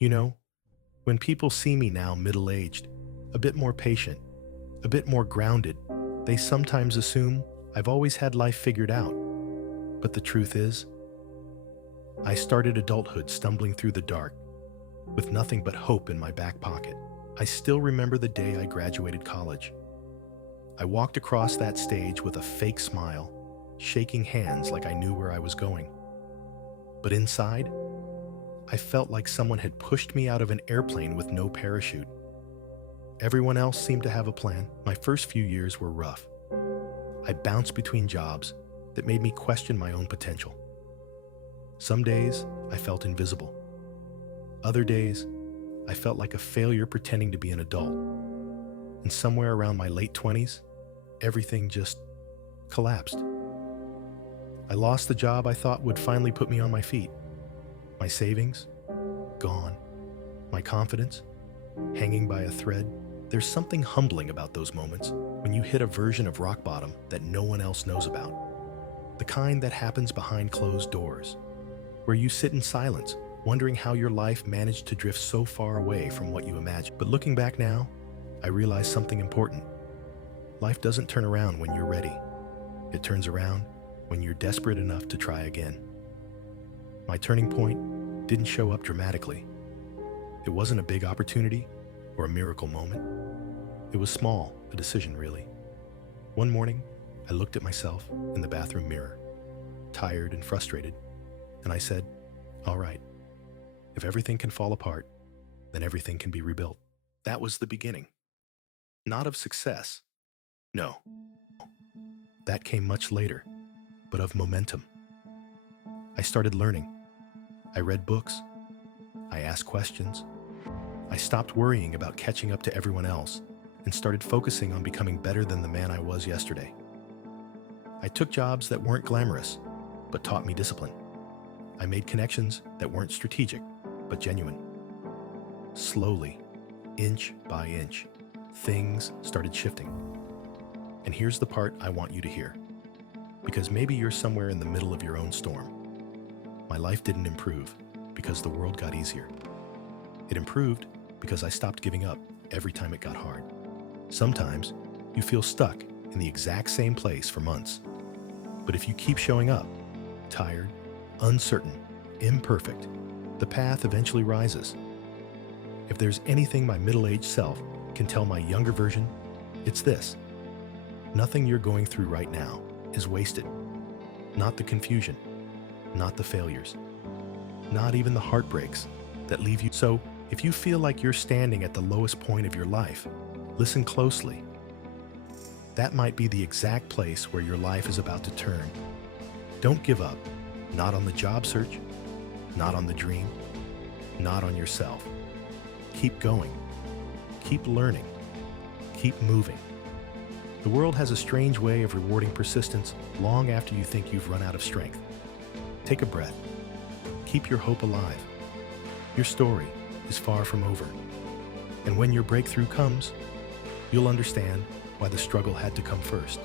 You know, when people see me now middle-aged, a bit more patient, a bit more grounded, they sometimes assume I've always had life figured out. But the truth is, I started adulthood stumbling through the dark, with nothing but hope in my back pocket. I still remember the day I graduated college. I walked across that stage with a fake smile, shaking hands like I knew where I was going. But inside, I felt like someone had pushed me out of an airplane with no parachute. Everyone else seemed to have a plan. My first few years were rough. I bounced between jobs that made me question my own potential. Some days, I felt invisible. Other days, I felt like a failure pretending to be an adult. And somewhere around my late 20s, everything just collapsed. I lost the job I thought would finally put me on my feet. My savings, gone. My confidence, hanging by a thread. There's something humbling about those moments when you hit a version of rock bottom that no one else knows about. The kind that happens behind closed doors, where you sit in silence, wondering how your life managed to drift so far away from what you imagined. But looking back now, I realize something important. Life doesn't turn around when you're ready. It turns around when you're desperate enough to try again. My turning point didn't show up dramatically. It wasn't a big opportunity or a miracle moment. It was small, a decision really. One morning, I looked at myself in the bathroom mirror, tired and frustrated, and I said, all right, if everything can fall apart, then everything can be rebuilt. That was the beginning. Not of success. No. That came much later, but of momentum. I started learning. I read books. I asked questions. I stopped worrying about catching up to everyone else and started focusing on becoming better than the man I was yesterday. I took jobs that weren't glamorous, but taught me discipline. I made connections that weren't strategic, but genuine. Slowly, inch by inch, things started shifting. And here's the part I want you to hear, because maybe you're somewhere in the middle of your own storm. My life didn't improve because the world got easier. It improved because I stopped giving up every time it got hard. Sometimes you feel stuck in the exact same place for months. But if you keep showing up, tired, uncertain, imperfect, the path eventually rises. If there's anything my middle-aged self can tell my younger version, it's this. Nothing you're going through right now is wasted. Not the confusion, not the failures, not even the heartbreaks that leave you. So, if you feel like you're standing at the lowest point of your life, listen closely. That might be the exact place where your life is about to turn. Don't give up, not on the job search, not on the dream, not on yourself. Keep going, keep learning, keep moving. The world has a strange way of rewarding persistence long after you think you've run out of strength. Take a breath. Keep your hope alive. Your story is far from over. And when your breakthrough comes, you'll understand why the struggle had to come first.